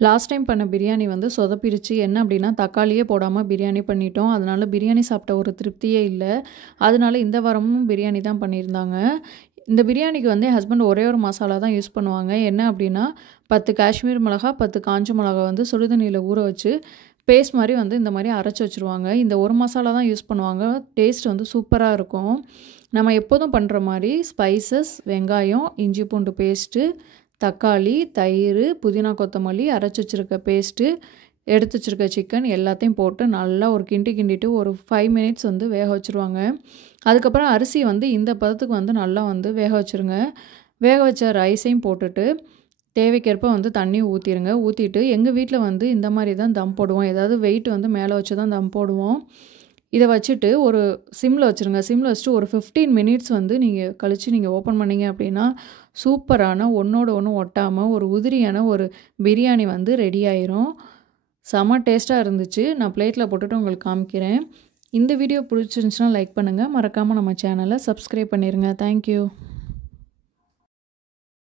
Last time பண்ண பிரியாணி வந்து சொதப்பிருச்சு. என்ன அப்படின்னா, தக்காளியே போடாம பிரியாணி பண்ணிட்டோம். அதனால பிரியாணி சாப்பிட்ட ஒரு திருப்தியே இல்ல. அதனால இந்த வாரமும் பிரியாணி தான் பண்ணியிருந்தாங்க. இந்த பிரியாணிக்கு வந்து என் ஹஸ்பண்ட் ஒரே ஒரு மசாலா தான் யூஸ் பண்ணுவாங்க. என்ன அப்படின்னா, 10 காஷ்மீர் மிளகா, 10 காஞ்ச மிளகா வந்து சுடுதண்ணீல ஊற வச்சு, பேஸ்ட் மாரி வந்து இந்த மாரி அரைச்சு வச்சுருவாங்க. இந்த ஒரு மசாலா தான் யூஸ் பண்ணுவாங்க. டேஸ்ட் வந்து சூப்பரா இருக்கும். நம்ம எப்போதும் பண்ற மாரி ஸ்பைசஸ், வெங்காயம், இஞ்சி பூண்டு பேஸ்ட்டு, தக்காளி, தயிர், புதினா கொத்தமல்லி, அரைச்சு வச்சிருக்க பேஸ்ட்டு, எடுத்து வச்சிருக்க சிக்கன் எல்லாத்தையும் போட்டு நல்லா ஒரு கிண்டிட்டு ஒரு 5 மினிட்ஸ் வந்து வேக வச்சுருவாங்க. அதுக்கப்புறம் அரிசி வந்து இந்த பதத்துக்கு வந்து நல்லா வந்து வேக வச்சுருங்க. வேக வச்ச ரைஸையும் போட்டுட்டு, தேவைக்கேற்ப வந்து தண்ணி ஊற்றிருங்க. ஊற்றிட்டு எங்கள் வீட்டில் வந்து இந்த மாதிரி தான் தம் போடுவோம். ஏதாவது வெயிட் வந்து மேலே வச்சு தான் தம் போடுவோம். இதை வச்சுட்டு ஒரு சிம்மில் வச்சுருங்க. சிம்மில் வச்சுட்டு ஒரு 15 மினிட்ஸ் வந்து கழித்து நீங்கள் ஓப்பன் பண்ணிங்க அப்படின்னா சூப்பரான ஒன்றோடு ஒன்று ஒட்டாமல் ஒரு உதிரியான ஒரு பிரியாணி வந்து ரெடி ஆயிரும். செம டேஸ்ட்டாக இருந்துச்சு. நான் பிளேட்டில் போட்டுட்டு உங்களுக்கு காமிக்கிறேன். இந்த வீடியோ பிடிச்சிருந்துச்சுன்னா லைக் பண்ணுங்கள். மறக்காமல் நம்ம சேனலை சப்ஸ்கிரைப் பண்ணிடுங்க. தேங்க்யூ.